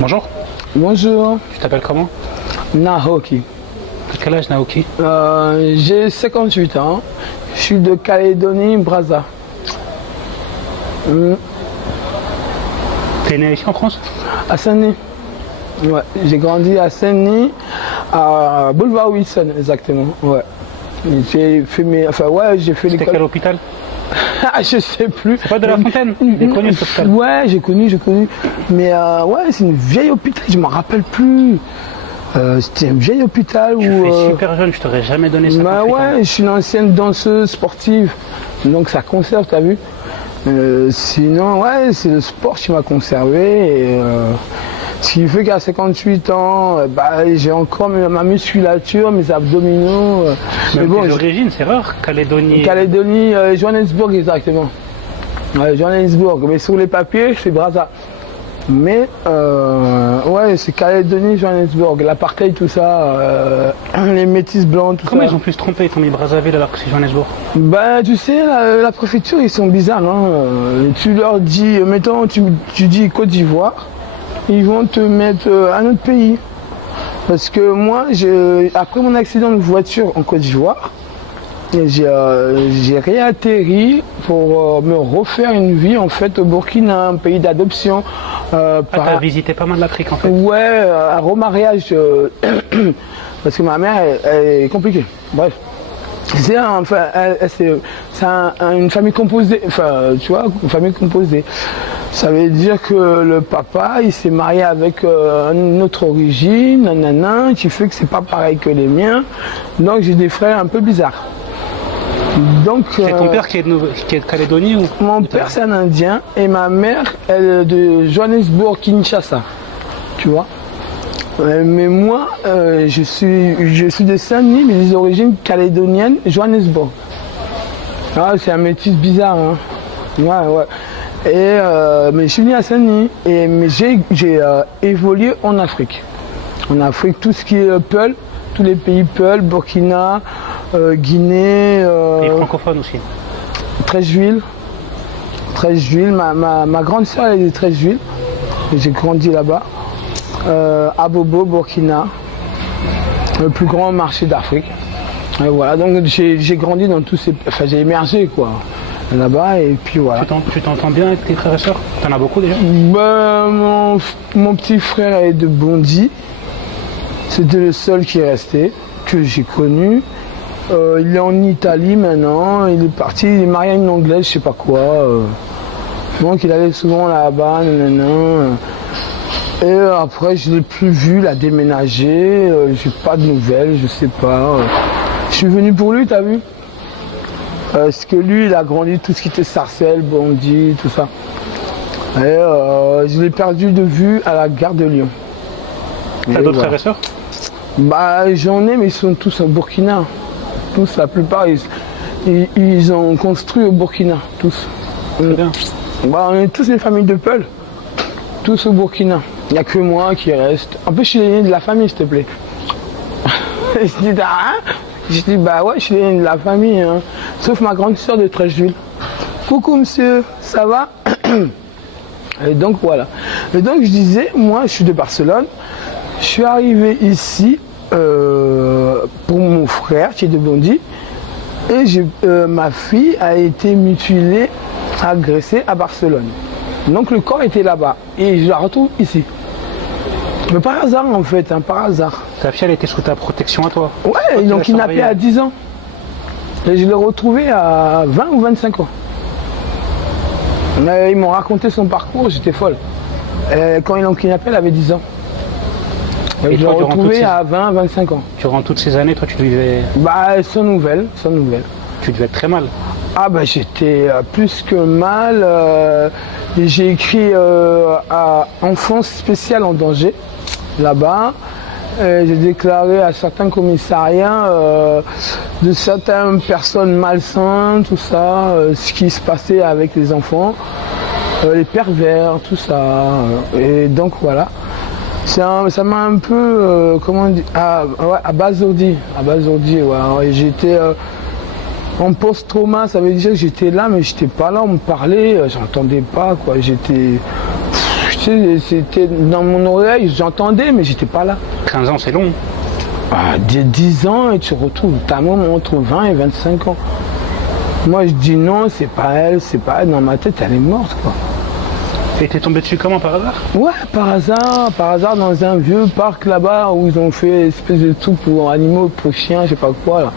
Bonjour, Bonjour, tu t'appelles comment? Naoki. Quel âge Naoki? J'ai 58 ans. Je suis de Calédonie, Brazza. T'es né ici en France? À Saint-Denis. Ouais, j'ai grandi à Saint-Denis, à Boulevard Wilson, exactement. Ouais. J'ai fait mes. Enfin, ouais, j'ai fait C'était l'école. quel hôpital? Je sais plus. C'est pas de la Fontaine? J'ai connu cet hôpital. Ouais, j'ai connu. Mais ouais, c'est une vieille hôpital, je m'en rappelle plus. C'était un vieil hôpital Tu où. fais super jeune, je t'aurais jamais donné ça. Bah ouais, je suis une ancienne danseuse sportive, donc ça conserve, t'as vu. Sinon, ouais, c'est le sport qui m'a conservé. Et, ce qui fait qu'à 58 ans, bah, j'ai encore ma musculature, mes abdominaux. Mais bon, tes origines, c'est rare, Calédonie. Calédonie, Johannesburg exactement. Ouais, Johannesburg, mais sur les papiers, c'est Brazza. Mais ouais, c'est Calédonie, Johannesburg, l'apartheid, tout ça, les métis blancs, tout Comment ça. ils ont pu se tromper? Ils t'ont mis Brazzaville alors que c'est Johannesburg. Ben, tu sais, la préfecture, ils sont bizarres. Hein. Tu leur dis, mettons, tu dis Côte d'Ivoire, ils vont te mettre un autre pays. Parce que moi, après mon accident de voiture en Côte d'Ivoire, j'ai réatterri pour me refaire une vie en fait au Burkina, un pays d'adoption. T'as visité pas mal l'Afrique en fait. Ouais, un remariage, parce que ma mère elle est compliquée. Bref. C'est enfin, une famille composée, enfin, tu vois, une famille composée. Ça veut dire que le papa, il s'est marié avec une autre origine, nanana, qui fait que c'est pas pareil que les miens. Donc j'ai des frères un peu bizarres. Donc, c'est ton père qui est de Calédonie ou? Mon père c'est un Indien et ma mère elle est de Johannesburg, Kinshasa. Tu vois. Mais moi, je suis de Saint-Denis, mais des origines calédoniennes, Johannesburg. Ah, c'est un métis bizarre. Hein. Ouais. Et, mais je suis né à Saint-Denis, mais j'ai évolué en Afrique. En Afrique, tout ce qui est Peul, tous les pays Peul, Burkina, Guinée. Et francophone aussi. Treichville. Ma grande soeur elle est de Treichville. J'ai grandi là-bas. Abobo, Burkina, le plus grand marché d'Afrique. Voilà, donc j'ai grandi dans tous ces. Enfin, j'ai émergé quoi, là-bas, et puis voilà. Tu t'entends bien avec tes frères et sœurs? T'en as beaucoup déjà? Ben, mon petit frère est de Bondy. C'était le seul qui est resté, que j'ai connu. Il est en Italie maintenant, il est parti, il est marié à une Anglaise, je sais pas quoi. Donc il allait souvent là-bas, nanana. Et après, je ne l'ai plus vu, il a déménagé, j'ai pas de nouvelles, je sais pas. Je suis venu pour lui, t'as vu? Parce que lui, il a grandi tout ce qui était Sarcelles, Bondy, tout ça. Et je l'ai perdu de vue à la gare de Lyon. T'as d'autres frères et sœurs? Bah, j'en ai, mais ils sont tous au Burkina. Tous, la plupart, ils ont construit au Burkina, tous. Très bien. Bah, on est tous des familles de Peul, tous au Burkina. Il n'y a que moi qui reste. En plus, je suis l'aîné de la famille, s'il te plaît. Je dis, ah, je dis, bah ouais, je suis l'aîné de la famille. Hein. Sauf ma grande soeur de Treichville. Coucou monsieur, ça va? Et donc voilà. Et donc je disais, moi je suis de Barcelone. Je suis arrivé ici pour mon frère qui est de Bondy. Et ma fille a été mutilée, agressée à Barcelone. Donc le corps était là-bas. Et je la retrouve ici. Mais par hasard en fait, hein, par hasard. Ta fille elle était sous ta protection à toi? Ouais, ils l'ont kidnappée à 10 ans. Et je l'ai retrouvée à 20 ou 25 ans. Ils m'ont raconté son parcours, j'étais folle. Quand ils l'ont kidnappée, elle avait 10 ans. Et je l'ai retrouvée à 20, 25 ans. Durant toutes ces années, toi tu vivais... Bah, sans nouvelles, sans nouvelles. Tu devais être très mal. Ah bah j'étais plus que mal. J'ai écrit à Enfance spéciale en danger, là-bas. J'ai déclaré à certains commissariats de certaines personnes malsaines, tout ça, ce qui se passait avec les enfants, les pervers, tout ça. Et donc voilà. Ça m'a un peu, comment dire, abasourdi. Ouais. J'étais en post-trauma, ça veut dire que j'étais là, mais j'étais pas là, on me parlait, j'entendais pas, quoi. J'étais C'était dans mon oreille, j'entendais, mais j'étais pas là. 15 ans, c'est long. Ah, 10 ans et tu retrouves ta maman entre 20 et 25 ans. Moi, je dis non, c'est pas elle, c'est pas elle. Dans ma tête, elle est morte, quoi. Et t'es tombé dessus comment, par hasard? Ouais, par hasard, dans un vieux parc là-bas où ils ont fait une espèce de truc pour animaux, pour chiens, je sais pas quoi, là.